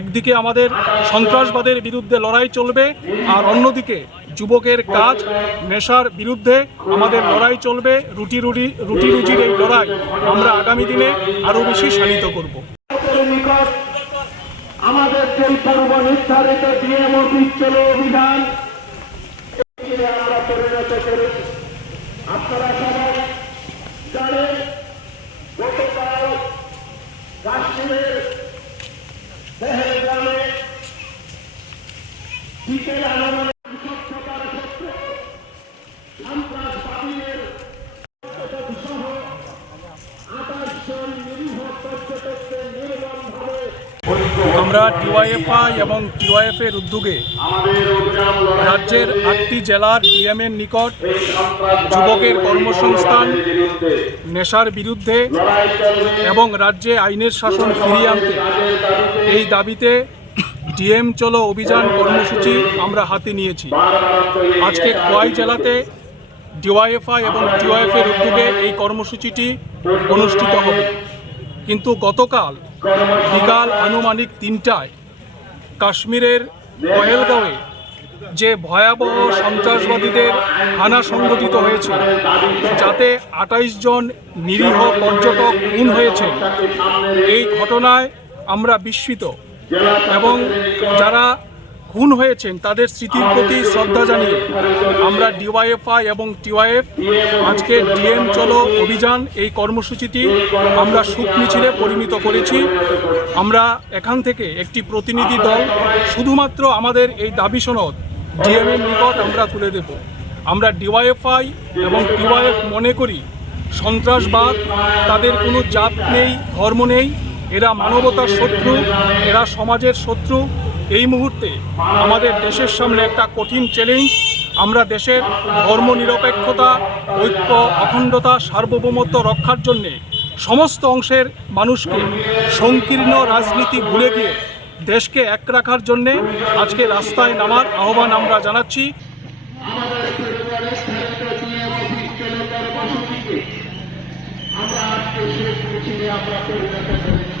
একদিকে আমাদের সন্ত্রাসবাদের বিরুদ্ধে লড়াই চলবে, আর অন্যদিকে যুবকের কাজ, নেশার বিরুদ্ধে আমাদের লড়াই চলবে। রুটি রুটি রুটি রুজির এই লড়াই আমরা আগামী দিনে আরও বেশি শানিত করব। আমাদের সেই পূর্ব নির্ধারিত ডিএম অফিস চলো অভিযান। আপনারা সবাই জানেন গতকাল কাশ্মীরের পেহেলগ্রামে বিকেল আন্দোলনের স্বচ্ছতার ক্ষেত্রে সন্ত্রাসবাদীদের সহ আঠাশ জন নিরীহ পর্যটককে নির্মমভাবে আমরা টিওয়াইএফআই এবং টিওয়াইএফ এর উদ্যোগে রাজ্যের আটটি জেলার ডিএমের নিকট যুবকের কর্মসংস্থান নেশার বিরুদ্ধে এবং রাজ্যে আইনের শাসন ফিরিয়ে আনতে। এই দাবিতে ডিএম চলো অভিযান কর্মসূচি আমরা হাতে নিয়েছি। আজকে খোয়াই জেলাতে ডিওয়াইএফআই এবং টিওয়াইএফ এর উদ্যোগে এই কর্মসূচিটি অনুষ্ঠিত হবে। কিন্তু গতকাল বিকাল আনুমানিক তিনটায় কাশ্মীরের পহেলগাঁওয়ে যে ভয়াবহ সন্ত্রাসবাদীদের হানা সংঘটিত হয়েছে, যাতে আঠাইশ জন নিরীহ পর্যটক খুন হয়েছে এই ঘটনায় আমরা বিস্মিত। এবং যারা খুন হয়েছেন, তাদের স্মৃতির প্রতি শ্রদ্ধা জানিয়ে আমরা ডিওয়াইএফআই এবং টিওয়াইএফ, আজকে ডিএম চলো অভিযান, এই কর্মসূচিটি আমরা সুখ মিছিলে পরিণত করেছি। আমরা এখান থেকে একটি প্রতিনিধি দল, শুধুমাত্র আমাদের এই দাবি সনদ ডিএম এর নিকট আমরা তুলে দেব। আমরা ডিওয়াইএফআই এবং টিওয়াইএফ মনে করি, সন্ত্রাসবাদ, তাদের কোনো জাত নেই, ধর্ম নেই এরা মানবতার শত্রু, এরা সমাজের শত্রু। এই মুহূর্তে আমাদের দেশের সামনে একটা কঠিন চ্যালেঞ্জ আমরা দেশের ধর্মনিরপেক্ষতা, ঐক্য, অখণ্ডতা, সার্বভৌমত্ব রক্ষার জন্যে সমস্ত অংশের মানুষকে সংকীর্ণ রাজনীতি ভুলে গিয়ে দেশকে এক রাখার জন্যে আজকে রাস্তায় নামার আহ্বান আমরা জানাচ্ছি। আমরা আজকে শেষ আমরা পরিণত করেছি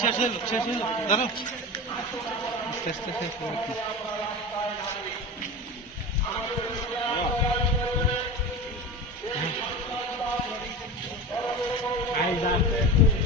শেষ হইল শেষ হইল দাঁড়াও আস্তে আস্তে শেষ হইল Thank you.